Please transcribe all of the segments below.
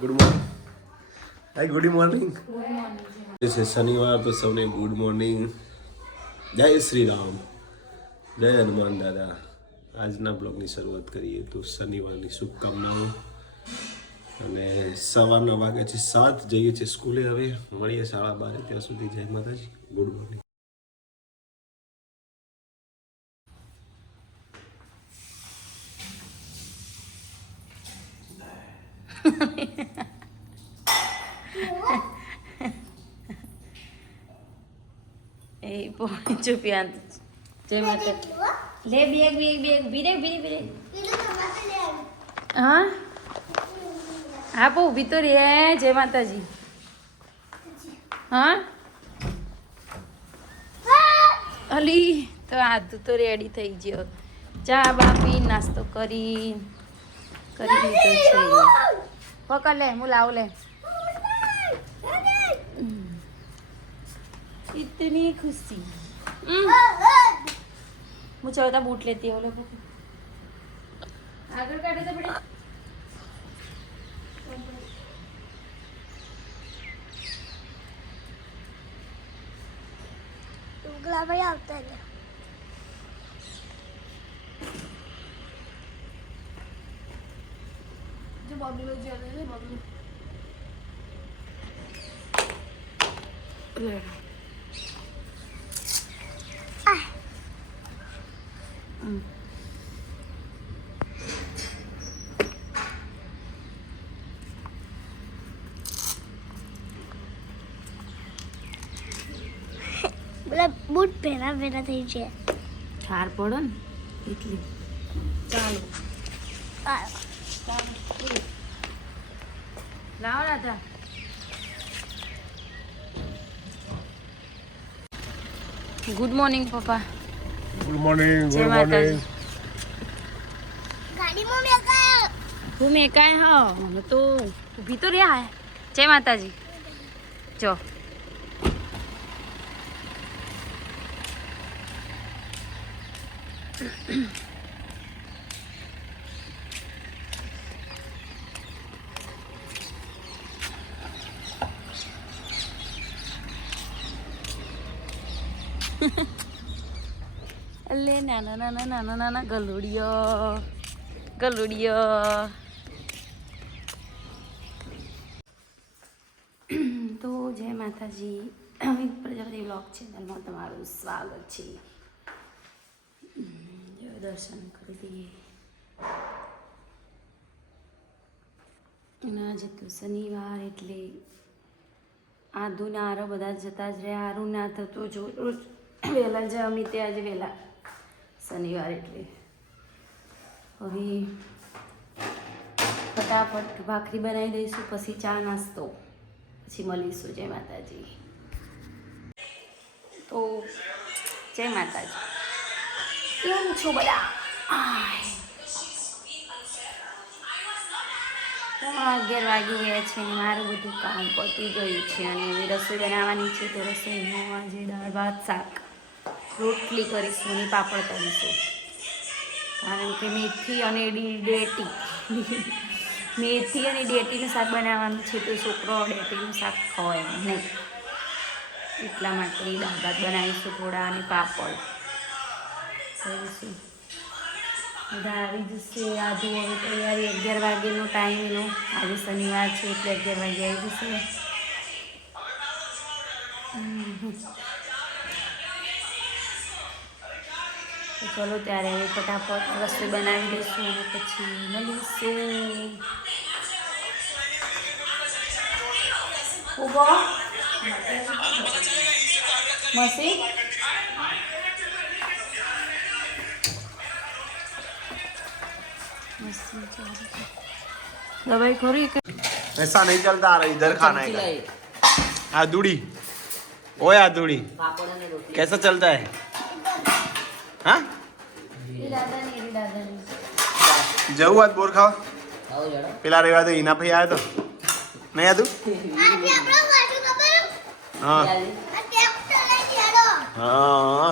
Good morning. Hi good morning. છે શનિવાર તો સૌને ગુડ મોર્નિંગ. જય શ્રી રામ, જય હનુમાન દાદા. આજના બ્લોગની શરૂઆત કરીએ તો શનિવારની શુભકામનાઓ. અને સવારના વાગે છે 7, જઈએ છીએ સ્કૂલે. હવે મળીએ 12:30 ત્યાં સુધી. જય માતાજી, ગુડ મોર્નિંગ. એ ચૂપિયા જય માતા લે બેગ બીરે હા હા બહુ ઊભી તો રે. જય માતાજી. હા અલી તો હાથ તો રેડી થઈ ગયો. ચા બા પી નાસ્તો કરી લીધો છે. પકડ લે, હું લાવ લે. इतनी खुशी. मुझे होता बूट लेती है वो लोग. आगर काटे तो बड़े उगला भाई आता है. जो बॉबी लोग जाने हैं बॉबी ले मतलब बूट पहना થઈ છે. ઠાર પડો ને એટલી. ચાલો લાવો રાધા. ગુડ મોર્નિંગ પપ્પા. Good morning. જય માતાજી. ગાડીમાં મેં કાય તું મેં કાંઈ હા મને તો ઊભી તો રહ્યા. જય માતાજી. જો અલે નાના ગલુડિયો. તો જય માતાજી. પ્રજાપતિ વ્લોગ ચેનલમાં તમારું સ્વાગત છે. દર્શન કરી દઈએ. અને આજે તો શનિવાર એટલે આધુના આરો બધા જતા જ રહ્યા. હારું ના થતું જો રોજ વહેલા જ અમે ત્યાં જ વહેલા. શનિવાર એટલે હવે ફટાફટ ભાખરી બનાવી દઈશું, પછી ચા નાસ્તો, પછી મળીશું. જય માતાજી. તો જય માતાજી. કેમ છો બધા? 11 વાગી ગયા છે ને મારું બધું કામ પતી ગયું છે. અને હવે રસોઈ બનાવવાની છે. તો રસોઈમાં આજે દાળ ભાત શાક રોટલી કરીશું અને પાપડ તળીશું. કારણ કે મેથી અને ડેટીનું શાક બનાવવાનું છે. તો છોકરો ડેટીનું શાક ખવાય નહીં, એટલા માટે દાળ ભાત બનાવીશું થોડા અને પાપડ કરીશું. બધા આવી જશે. આધુ હવે તૈયારી 11 વાગ્યાનો ટાઈમ એનો. આજે શનિવાર છે એટલે 11 વાગે આવી જશે. તો ચલો ત્યારે હવે ફટાફટ રસોઈ બનાવી દઈશું અને પછી મળીશું. ઉભો મસી दवाई खोरी ऐसा नहीं चलता. आ रहा इधर खाना है. आदूड़ी, ओए आदूड़ी कैसा चलता है? हाँ जऊ आज बोर खाओ. પેલા રેવા તો ઈના ભાઈ આવ્યો તો નહીં આદુ. હા હા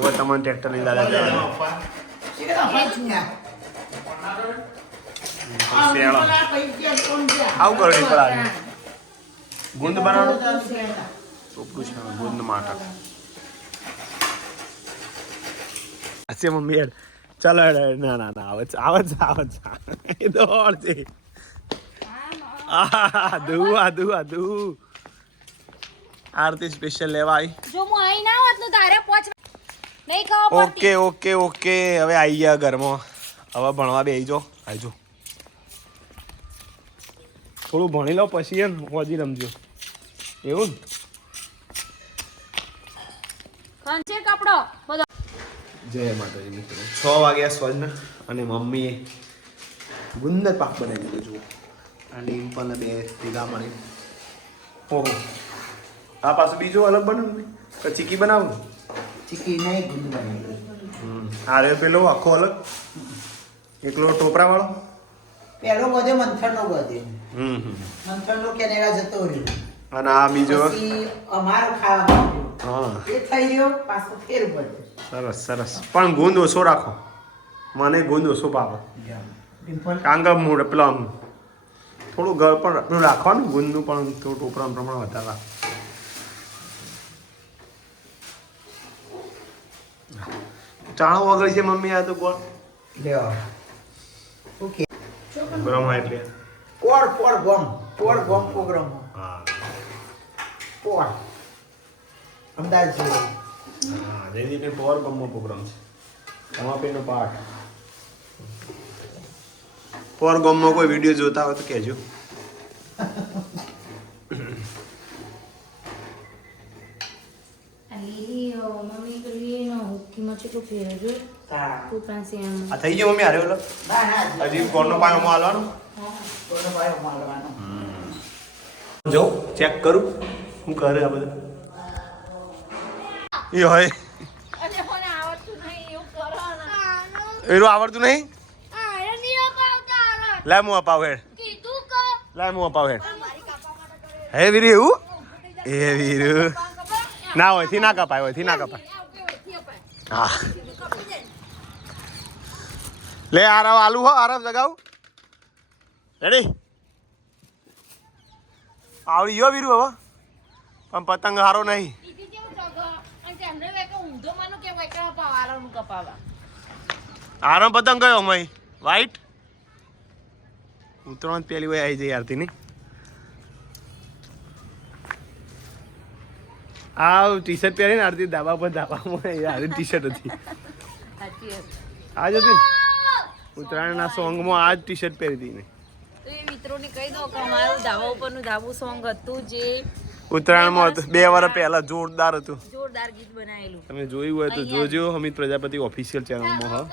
वो તમને ટ્રેક્ટર લઈ લાવ્યા. આવું કરો ડિમ્પલ આવી ગુંદ બનાવો ચોપડું છે ગુંદ માટે હશે મમ્મી યાર ચાલો ના ના ના આવે છે દોડ છે આદુ આરતી સ્પેશિયલ લેવા આવી જો હું અહીં ના હોત તો તારે પોચ નહીં ખાવા પડતી. ઓકે હવે આવી ગયા ઘરમાં હવે ભણવા બેસી જો આવજો થોડું ભણી લો પછી એમ હોજી રમજો એવું ને ખંચે કપડો બધો જય માતાજી મિત્રો 6 વાગ્યા સ્વજના અને મમ્મીએ ગુંદ પાક બનાવી દીધો જુઓ અને ડિમ્પલને બે ભેગા મળી ઓહો આ પાછું બીજું અલગ બનાવું કે ચીકી બનાવું ચીકી નહીં ગુંદ બનાવી આ રહ્યો પેલો આખો અલગ એકલો ટોપરા વાળો પેલો બધો મંથનનો બધો મંથનનો કેનેડા જતો રહ્યો અને આ બીજો પછી અમારો ખાવા હા એ થઈ રહ્યો પાછો ફેર બધો સરસ પણ ગુંદ ઓછો રાખો મને ગુંદ ઓછો પાવે ડિમ્પલ કારણ કે મૂળ પેલો આમ થોડું ઘર પણ રાખવાનું ગુંદનું પણ થોડું ટોપરાનું પ્રમાણ વધારે રાખ ચાણો વગર છે મમ્મી આ તો કોણ લ્યો ઓકે બ્રહ્મા એટલે પોર ગમ પ્રોગ્રામ હા પોર અમદાવાદ જેવો હા જયદીપને પોર ગમનો પ્રોગ્રામ છે તમાપેનો પાઠ પોર ગમમાં કોઈ વિડીયો જોતા હોય તો કહેજો લીલી મમ્મી પેલી નો હુકીમાં કેટલું ફેરે જો હા તું પાસે એમ આ થઈ ગયો મમ્મી હારે ઓલો ના હજી કોણનો પાયોમાં હાલવાનો કોનો ભાઈ મારવાનો જો ચેક કરું શું કરે આ બધા એ હોય અને કોને આવડતું નહીં એવું કરો ને એનું આવડતું નહીં આ નહીં અપાવતા લાય હું અપાવ હેડ કીધું કે લાય હું અપાવ હેડ હે વીરી એવું એ વીરુ ના હોયથી ના કપાય હા લે આરવ આલુ હો આરવ જગાવ રેડી આવડી ગયો વીરુ હવે પણ પતંગ હારો નહીં આરો પતંગ કયો મય વ્હાઈટ ઉત્તરાયણ પેલી way આવી જઈ આરતી ની આ ટી શર્ટ પહેરીને આરતી ધાબા પર ધાબામાં યાર ટી શર્ટ હતી આજ હતી ઉત્તરાયણના સોંગમાં આ જ ટી શર્ટ પહેરી હતી ને તો એ મિત્રોને કહી દો કે અમારું ધાબા ઉપરનું ધાબુ સોંગ હતું જે ઉત્તરાયણમાં હતું 2 વર્ષ પહેલા જોરદાર હતું જોરદાર ગીત બનાવેલું તમે જોયું હોય તો જોજો અમિત પ્રજાપતિ ઓફિશિયલ ચેનલમાં હા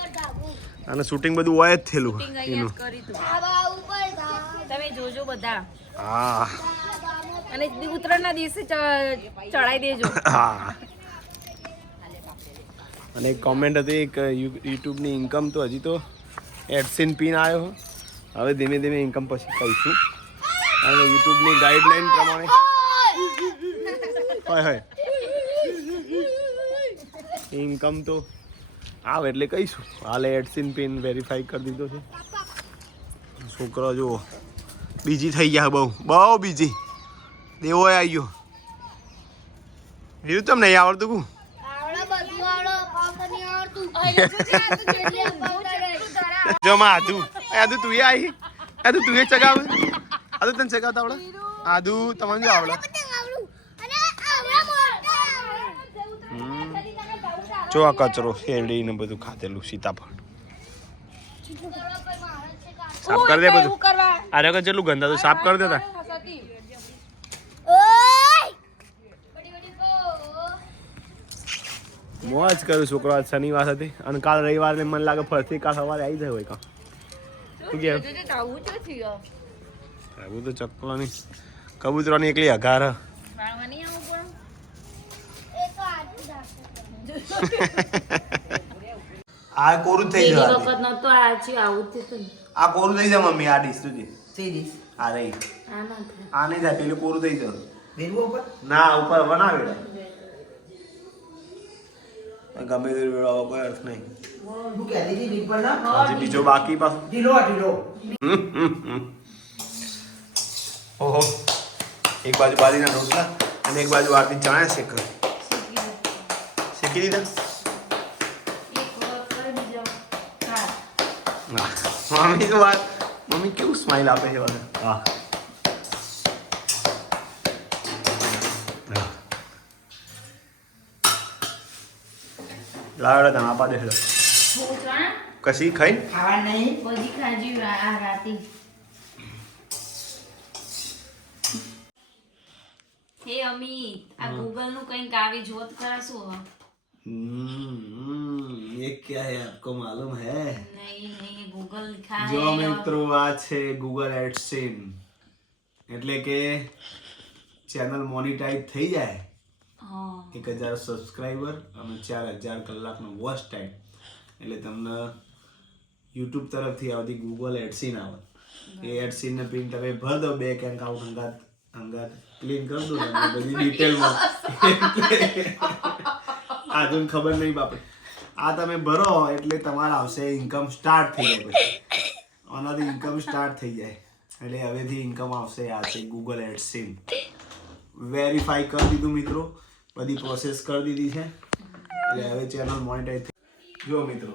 અને શૂટિંગ બધું હોય જ થયેલું શૂટિંગ અહીંયા જ કરી હતું તમે જોજો બધા હા અને ઉત્તરાયણના દિવસે ચડાઈ દેજો હા અને એક કોમેન્ટ હતી એક યુટ્યુબની ઇન્કમ તો હજી તો એડસિન પિન આવ્યો હવે ધીમે ધીમે ઇન્કમ પછી કહીશું અને યુટ્યુબની ગાઈડલાઈન પ્રમાણે હોય ઇન્કમ તો આવે એટલે કહીશું હાલે એડસિન પિન વેરીફાઈ કરી દીધો છે છોકરો જુઓ બીજી થઈ ગયા બહુ બીજી દેવો આવી ગયો વીરું તમને નહીં આવડતું કું જો માં આદુ તું એ આવી આદુ તું એ ચગાવ આદુ તને ચગાવતા આવડે આદુ તમને જો આવડે જો આ કચરો શેરડી ને બધું ખાધેલું સીતાફળ સાફ કરી દે બધું અરે કે જેટલું ગંદા તો સાફ કરી દેતા મોજ કરું છોકરો આજ શનિવાર હતી અને કાલ રવિવાર ને મને લાગે ફરતી કાલ સવારે આવી જાય હોય કા શું કે આવું તો ચકલો નહીં કબૂતરોની એકલી હગાર આ કોરું થઈ જાય આ કોરું થઈ જાય મમ્મી આ ડીશ તુજી સીરીઝ આ રહી આ નહીં થાય પેલું કોરું થઈ જાય બેરવો ઉપર ના ઉપર બનાવેલા ગમે તે વેળાવો કોઈ અર્થ નહીં. હું કહેતી હતી ડિમ્પલ ના હજી બીજો બાકી પાછો. ઢીલો ઓહો, એક બાજુ બાજરીના રોટલા અને એક બાજુ આરતી ચણા શેકી દીધા. મમ્મી તો વાત, મમ્મી કેવું સ્માઈલ આપે છે મને. હા લાવડે તને આપા દે કશી ખાઈ ખાવા નહીં બધી ખાજી રાતી. હે અમિત, આ ગૂગલ નું કંઈક આવી જોત કરાશું. ये क्या है आपको मालूम है? નહીં નહીં, ગૂગલ लिखा है. જો મિત્રો આ છે ગૂગલ એડસેન, એટલે કે ચેનલ મોનિટાઈઝ થઈ જાય, હા 1000 સબસ્ક્રાઇબર અને 4000 કલાકનો વોચ ટાઈમ, એટલે તમને યુટ્યુબ તરફથી આવતી ગૂગલ એડસીન આવે. એ એડસીન ને પિન તમે ભર દો, બેંક એકાઉન્ટ અંગાત ક્લીન કરી દો ને બધી ડિટેલમાં. આ તમને ખબર નહીં બાપે, આ તમે ભરો એટલે તમારે આવશે ઇન્કમ સ્ટાર્ટ થઈ જાય. પછી આનાથી ઇન્કમ સ્ટાર્ટ થઈ જાય એટલે હવેથી ઇન્કમ આવશે. આ છે ગૂગલ એડસીન. વેરીફાઈ કરી દીધું મિત્રો, બધી પ્રોસેસ કરી દીધી છે એટલે હવે ચેનલ મોનેટાઈઝ થઈ. જો મિત્રો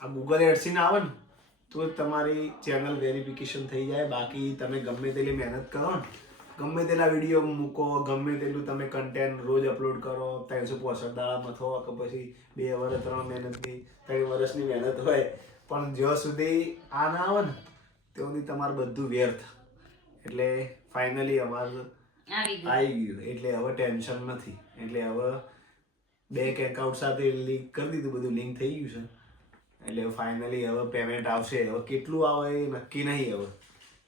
આ ગૂગલ એડસીન આવે ને તો તમારી ચેનલ વેરિફિકેશન થઈ જાય. બાકી તમે ગમે તેટલી મહેનત કરો ને, ગમે તેટલા વિડીયો મૂકો, ગમે તેટલું તમે કન્ટેન્ટ રોજ અપલોડ કરો, 365 દાડામાં થો કે પછી 2 વર્ષ 3 મહેનતની 3 વર્ષની મહેનત હોય, પણ જ્યાં સુધી આ ના આવે ને ત્યાં સુધી તમારું બધું વ્યર્થ. એટલે ફાઇનલી અમારું આવી ગયું એટલે હવે ટેન્શન નથી. એટલે હવે બેંક એકાઉન્ટ સાથે લિંક કરી દીધું, બધું લિંક થઈ ગયું છે. એટલે ફાઇનલી હવે પેમેન્ટ આવશે. હવે કેટલું આવે એ નક્કી નહીં. હવે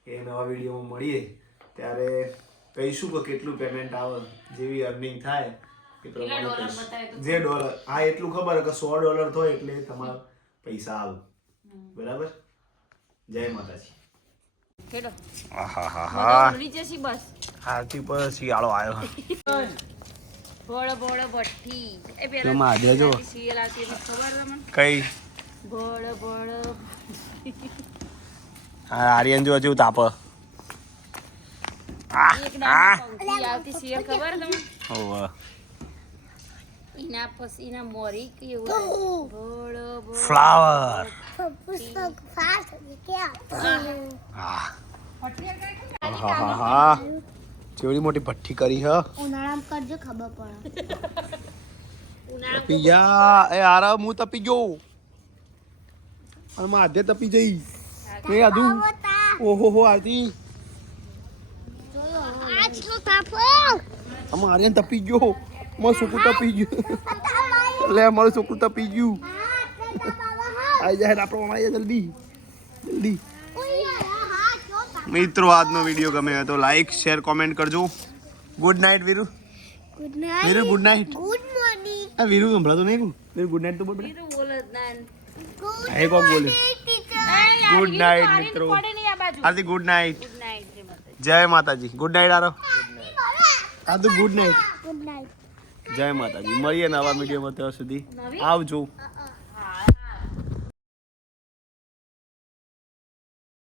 એ નવા વિડીયોમાં મળીએ ત્યારે કહીશું કે કેટલું પેમેન્ટ આવે. જેવી અર્નિંગ થાય એ પ્રમાણે કહીશું. જે ડોલર, હા એટલું ખબર કે $100 થાય એટલે તમારા પૈસા આવે. બરાબર. જય માતાજી. આરતી પર શિયાળો આવ્યો. બોળ બોળ ભઠ્ઠી એ એમાં આજે જો સિરિયલ આવતી એટલે ખબર તમને? કઈ બોળ બોળ આર્યન જો હજુ તાપ. એક ડાયલોગ પંક્તિ આવતી સિરિયલ ખબર તમને? ઓવા એના પછી એના મોરી કેવું બોળ બોળ ફ્લાવર. પુસ્તક ફાસ ક્યાં હા કેવડી મોટી ભઠ્ઠી કરી હ. ઉનાળામાં કરજો ખબર પડે. તપી જા એ આરા હું તપી ગયો અને માધે તપી જઈ એ આદુ. ઓહો હો આરતી આજનો તાપો અમારે તપી ગયો, મારું છોકરું તપી ગયું. લે મારું છોકરું તપી ગયું. આવી જાય આપણો આવી જાય જલ્દી જલ્દી. મિત્રો આજનો વિડીયો ગમે હોય તો લાઈક શેર કોમેન્ટ કરજો. Good night Viru. Good Viru good night. Good morning આ વીરુ સંભળાતો નહીં. વીરુ ગુડ નાઇટ તો બોલ બેટા. તો બોલ જ ના એ કોક બોલે ટીચર ગુડ નાઇટ મિત્રો. પડે નહીં આ બાજુ. આરતી ગુડ નાઇટ. ગુડ નાઇટ જય માતાજી. જય માતાજી. ગુડ નાઇટ આરો. આ તો ગુડ નાઇટ. ગુડ નાઇટ જય માતાજી. મળીએ નવા વિડીયોમાં. ત્યાં સુધી આવજો.